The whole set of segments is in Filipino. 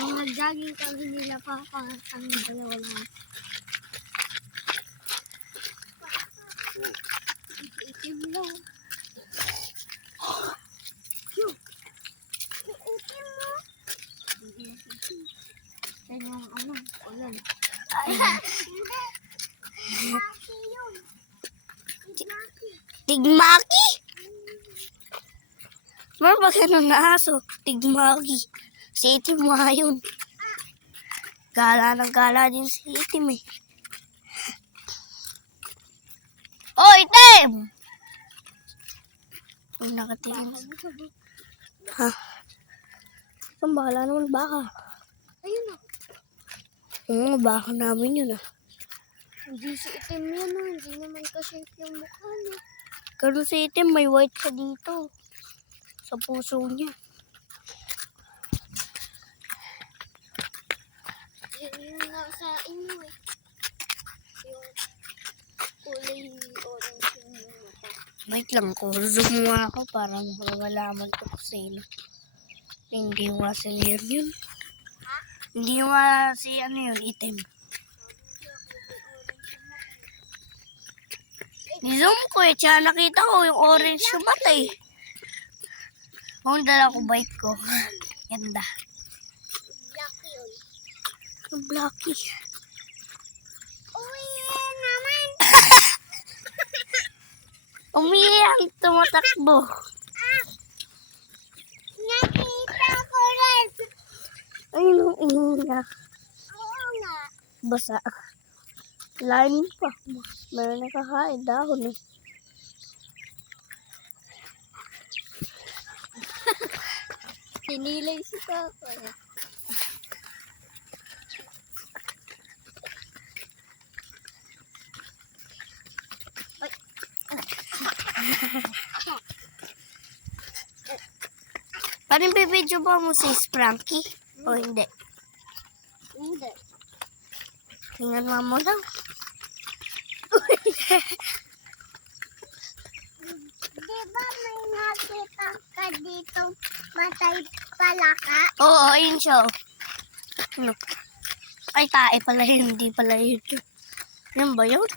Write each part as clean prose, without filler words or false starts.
Nung nag-jogging kami nila papa, ang dalawa lang. Itim lang. Itim mo? Hindi itim. Yan yung ano, ulan. Hindi. Tigmaki? Meron ba ganun na aso? Tigmaki. Si Itim nga yun. Gala ng gala din si Itim eh. Oh, Itim! Ay, nakatingin. Ha? Ang bahala naman baka. Ayun na. Oo, baka namin yun ah. Hindi si Itim yan o. Hindi naman kasi yung mukha niya. Pero si Itim may white siya dito. Sa puso niya. Yung nasa inyo eh. Yung kulay orange yung mata. Wait lang ko. Zoom nga ako para malaman ko kung sino. Hindi nga si Leon yun. Ha? Hindi nga si ano yun, Itim. Ni-zoom ko eh. Tsaka nakita ko yung orange yung mata eh. Kung dala ko bike ko. Ganda. Black yun. Ang Blacky. Uy, naman! Umiyang tumatakbo. Nakita ko rin! Ayun ang ingin niya. Oo nga. Basa. Lain pa. Meron nakakain dahon eh. Sinilay si Papa. Parang bibidyo ba mo si Frankie? O hindi? Hindi. Tingnan mo lang. Di ba may nakita ka dito matay palaka? Oo, ayun siya. Ano? Ay, tae pala yun. Hindi pala yun. Yan ba yun?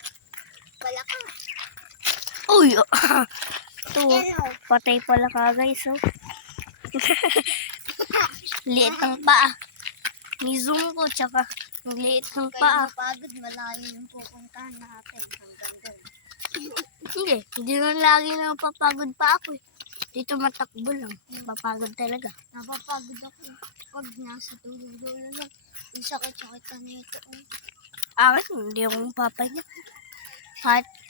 Palaka. Uy! Ito. Hello. Patay pala ka guys. Oh. Liit ng paa. Ni-zoom ko tsaka ang liit ng paa. Kaya mapagod, malayo yung pupuntahan natin hanggang doon. Hindi lang lagi na papagod pa ako eh. Dito matakbo lang. Papagod talaga. Napapagod ako pag nasa dulo-dulo lang. Yung sakit-sakit ka na ito. Akin, hindi ako papahinga.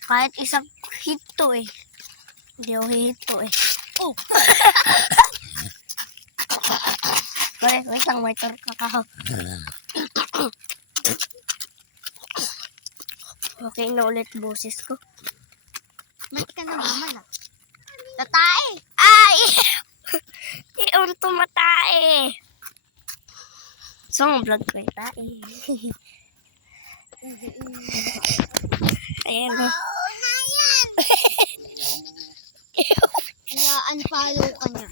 Kahit isang hit to eh. Hindi ako hit to eh. Oh! Wait lang, may turka ka. Okay na ulit boses ko. Mat ka na naman ah. Tatae! Ay! Iyon tumatae. So, vlog ko yung tae. Ayan o. Oo na yan! Na-unfollow ka niya.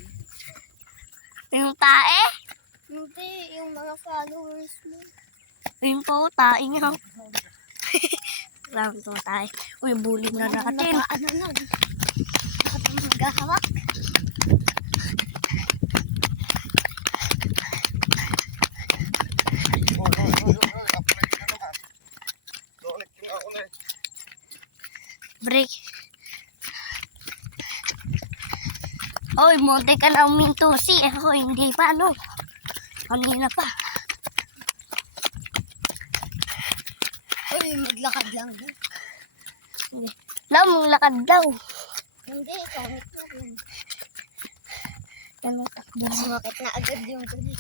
Yung tae? Hindi, yung mga followers mo. Ayun po, tae nga. Lang tumatae. Uy, bully na natin. Ano na? Maghahawak. Break. Hoy, monte ka na umintusi. Hoy, hindi pa, no? Kanina pa. Uy, maglakad lang. Lamang lakad daw. Hindi, sumakit na rin. Ganun takbo. Sumakit na agad yung ganit.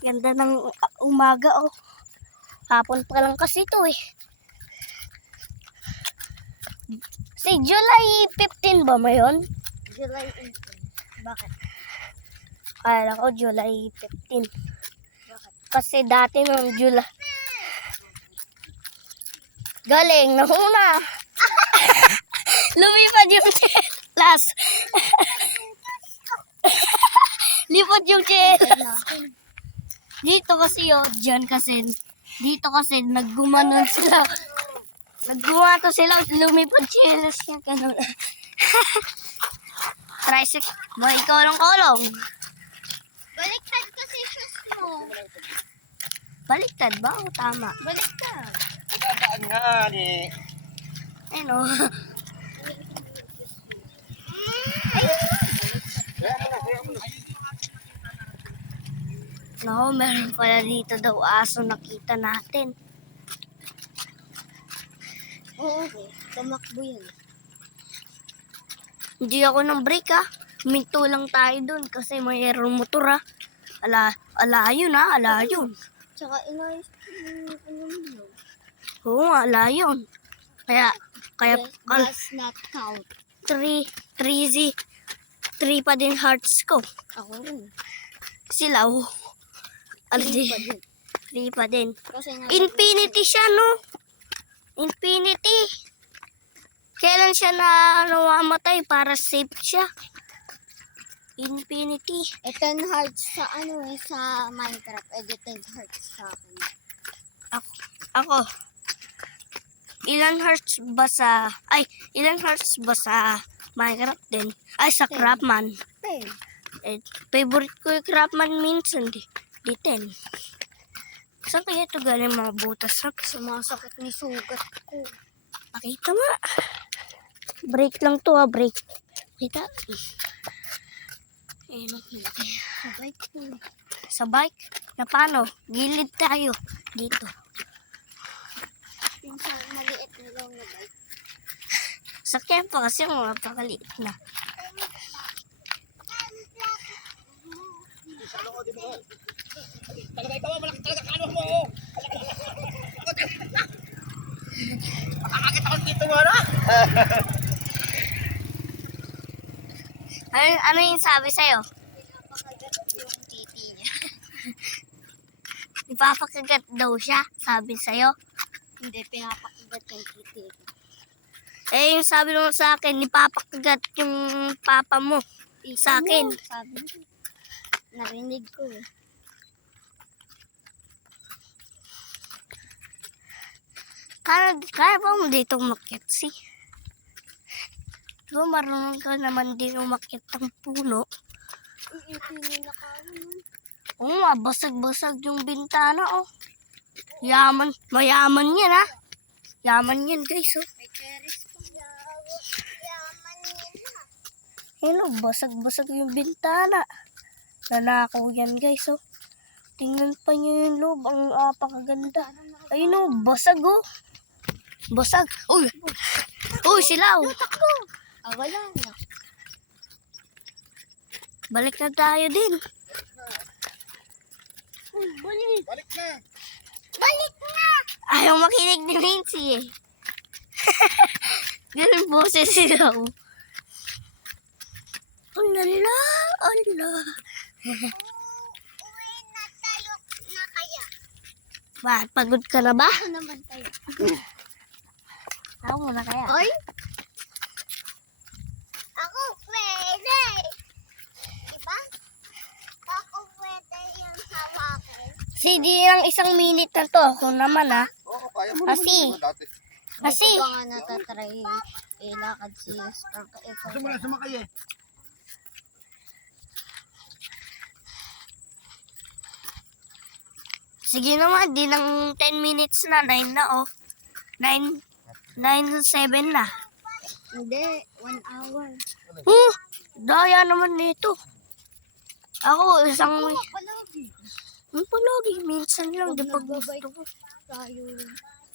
Ganda ng umaga, oh. Hapon pa lang kasi ito, eh. Si July 15 ba mo yun? July 18. Bakit? Kala ko July 15. Bakit? Kasi dati nung July. Galing, nahuna. Lumipad yung last. Lipad yung Kailangan. Dito kasi dyan kasi, dito kasi naggumanon sila. Naggumato sila, lumipad sila siya, ganun. Tricycle, boy, kolong-kolong. Baliktad kasi shoes mo. Baliktad ba o tama? Baliktad. Dadaan nga ni. Ayun o. No, meron pala dito daw aso nakita natin. Oo, tumakbo yan. Hindi ako ng break Minto lang tayo dun kasi mayroong motor Alayon alayon. Tsaka inayos ko yung Oo nga, alayon. Kaya does not count. 3 pa din hearts ko. Ako rin. Sila, Hindi pa din. 3 pa din. Kasi Infinity siya, no? Infinity. Kailan siya namamatay para safe siya? Infinity. 10 hearts sa sa Minecraft. 10 hearts sa akin. Ako. Ilan hearts ba sa Minecraft din? Ay, sa 10. Crafman. 10. Favorite ko yung Crafman minsan. Di 10. Saan kaya ito galing mga butas? Sumasakit ni sugat ko. Pakita mo. Break lang to break. Kita. Ayun. Sabay ko. Sa bike? Na paano? Gilid tayo. Dito. Yung sa maliit na lang na bike. Sakyan pa kasi mga pakaliit na. Talaga ikaw, malaki talaga kano mo. Makakakita ko dito mo na. Ano yung sabi sa'yo? Pinapakagat yung titi niya. Ipapakagat daw siya, sabi sa'yo. Hindi, pinapakagat yung titi ko. Yung sabi mo sa akin, ipapakagat yung papa mo sa akin. Sabi mo. Narinig ko eh. Kaya ba mo dito umakyat Diba marunong ka naman din umakyat ng puno? Iipinin na kami. Oo nga, basag-basag yung bintana Mayaman yan Yaman yan guys May cherries ko yaman nila. Hello, basag-basag yung bintana. Nanakaw yan guys Tingnan pa niyo yung loob, ang apakaganda. Ayun basag Basag. Uy, silaw. Takbo! Wala na. Balik na tayo din. Balik! Balik na. Balik na! Ayaw makinig ni Mincy Ganun boses silaw. Ulala, ala. Uwi na tayo na kaya. Bakit, pagod ka na ba? Ako naman tayo. Ako muna kaya. Oy! Ako pwede! Diba? Ako pwede yung hawakin. Di lang 1 minute na to. Ako naman Oo, kaya mo Kasi- naman dati. Kasi, Ito nga natatry. Ilakad si Stark. Gusto mo na sumakay eh. sige naman, di ng 10 minutes na, 9 na 9:07 na. Hindi, 1 hour. Daya naman nito. Ako, isang... Palagi. Palagi, minsan lang, di pag nagbabike gusto ko. tayo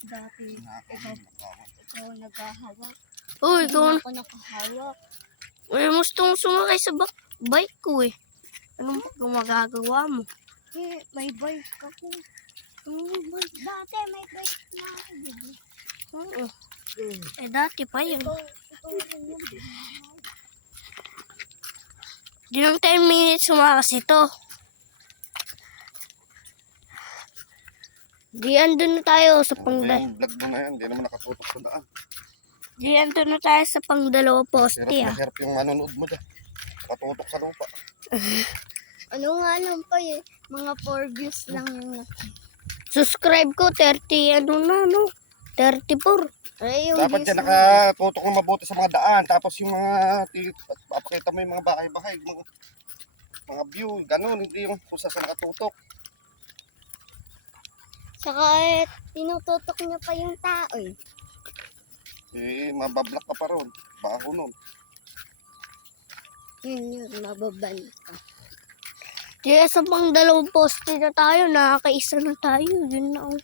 dati. Ikaw naghahawak. Uy, Hindi ikaw na ako nakahawak. gustong sumakay sa bike ko Anong magagawa mo? May bike ako. Dati may bike na ako, diba? Oo. Dati pa yun. Ito rin yun. Di lang 10 minutes sumakas ito. Di andun na tayo sa Yung vlog mo na yan, hindi naman nakatutok sa daan. Di andun na tayo sa pangdalawa Hirap poste na hirap yung manonood mo dyan. Nakatutok sa lupa. Ano nga lang pa eh. Mga 4 views lang yung Subscribe ko, 30, ano na, no? 34. ay, yung Dapat views dyan mo. nakatutok ng mabuti sa mga daan. Tapos yung mga, papakita mo yung mga bahay-bahay, mga view, ganun. Hindi yung kung saan nakatutok. Saka tinututok niya pa yung tao eh. Mabablock ka pa ron. Baho nun. Yun, mababan ka. Kaya sa pang 2 poste na tayo, nakakaisa na tayo. Yun na, oh.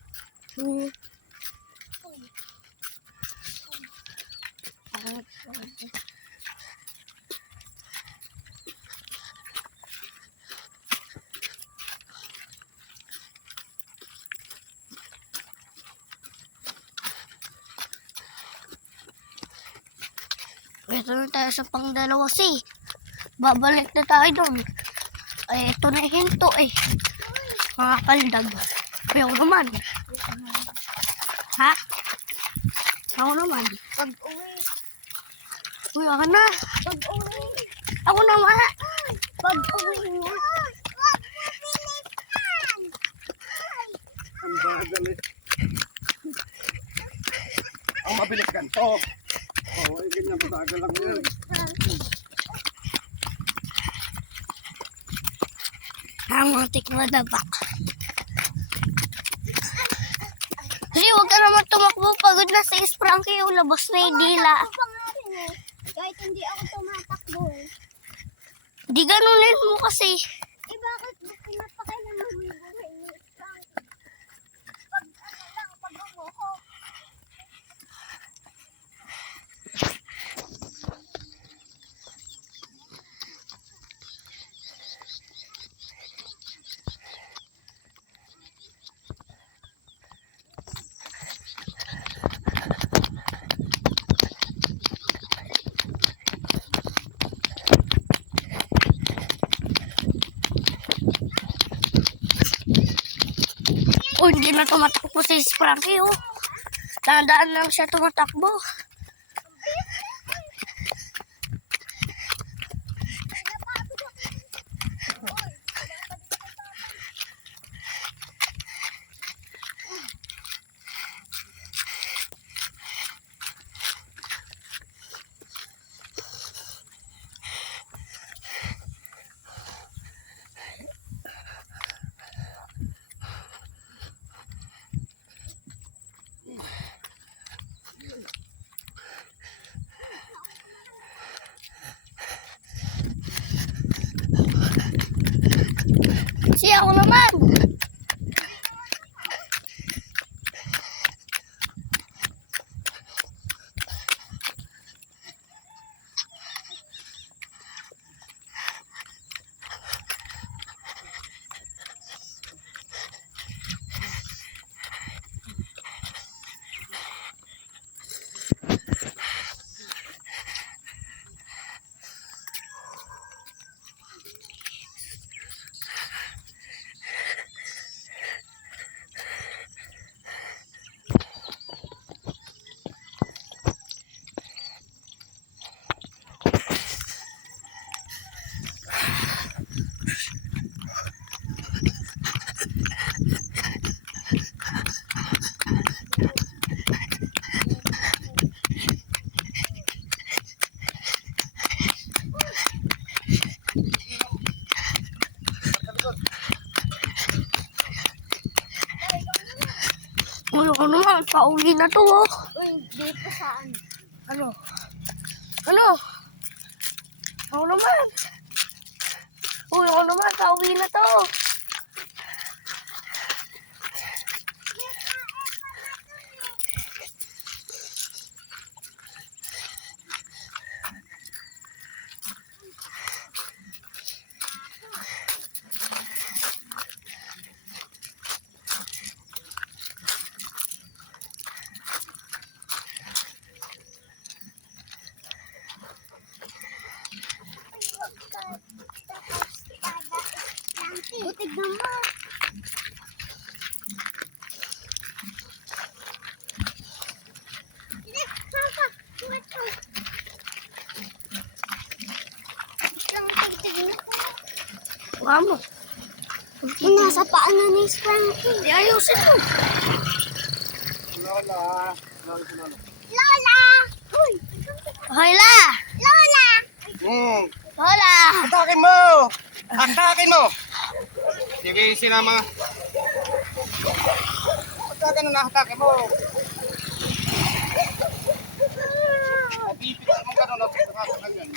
Ito na tayo sa pang 2 si. Babalik na tayo doon. Ay, ito na hinto eh. Mga kaldag. Ayaw naman. Ha? Ako naman. Pag-uwi. Uy, ako na. Pag-uwi. Ako naman. Pag-uwi niya. Ang bagal eh. Ang mabilis ganito. Oo, ganyan, mabagal lang yan. Ang muntik madaba. Kasi huwag ka naman tumakbo. Pagod na si Frankie. Yung labas na yung dila. Ako pa nga rin eh. Kahit hindi ako tumatakbo eh. Di ganunin mo kasi. Eh bakit pinapakailangan mo yung buhay ni Frankie? Pag ano lang, pag umuho. Oh, hindi na tumatakbo si Frankie, oh. Tandaan lang siya tumatakbo. Si ako naman. Uy, ako naman. Pauwi na to, oh. Uy, dito saan? Ano? Ano? Ako naman. Uy, ako naman. Pauwi na to. Butig naman. Wala paa mo. Nasa paa na ni Frankie. Di ayusin mo. Lola. Lola, Lola. Lola! Uy! Hola! Lola! Hola! Atakin mo! Atakin mo! Sige, sinama. Atakin mo na, atakin mo. Nabibitin mo gano'n, nakakasal lang yan.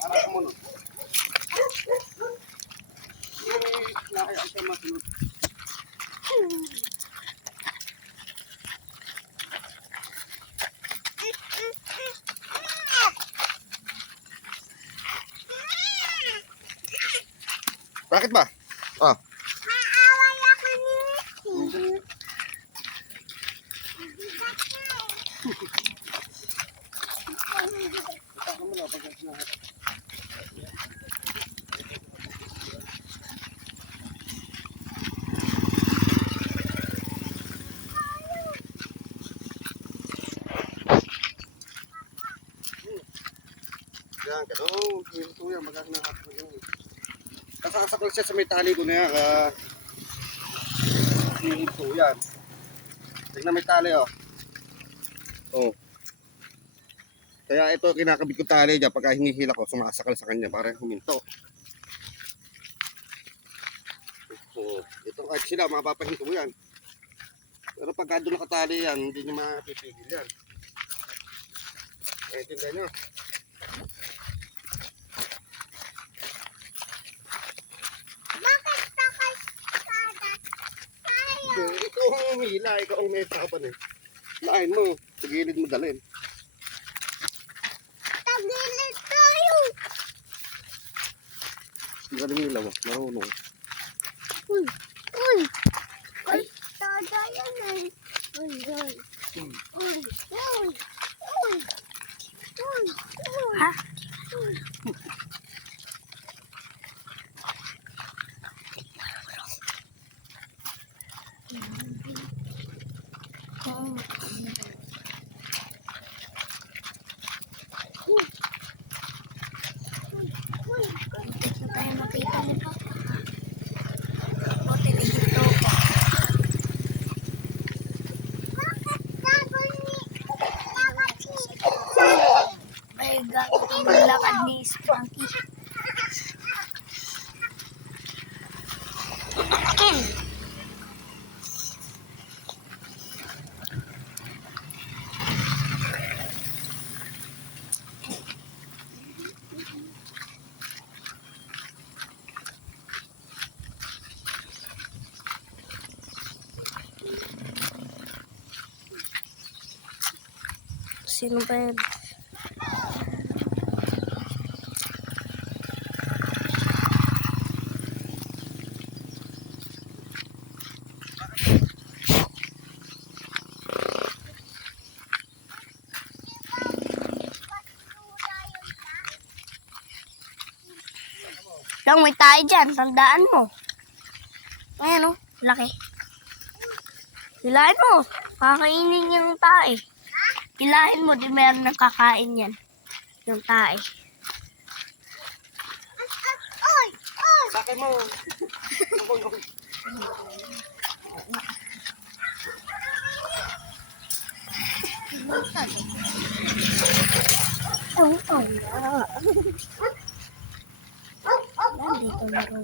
Para sa munod. Nakayaan ka masunod. Bakit ba? Ah. Maaway ako ni Mickey. Yan, gano'n. Ito yan, magkakanakat mo yan. Kasakasakal siya sa may tali ko na yan. Ito yan. Tignan may tali, oh. Oh. Kaya ito, kinakabit ko tali dyan. Pagka hinihila ko, sumasakal sa kanya para huminto. Oh. Ito kahit sila, mapapahinto mo yan. Pero pagka doon nakatali yan, hindi nyo mapipigil yan. Naintindihan nyo? Bakit takay kadat? Kaya. Ikaw ang humila, ikaw ang may tapan eh. Lain mo, sa gilid mo dalhin. Tagilid tayo. Hindi ka lumila mo, marunong. Uy! Uy! Uy! Tada yan eh. Uy! Uy! Uy! Uy! Uy! Uy! Uy! Ha? Uy! Dito tayo makita ni Papa. Buti na dito ko. Bakit gagawin ni Bakit ni Ay, gagawin ang lakad ni Frankie. Sino ba yun? Lang, may tayo dyan. Tandaan mo. Ayan o, laki. Hilahin mo. Kakainin yung tae. Hilahin mo, di meron nang kakain yan. Yung tae. Uy! Uy! Sakay mo! Oh, oh. Nandito na rin.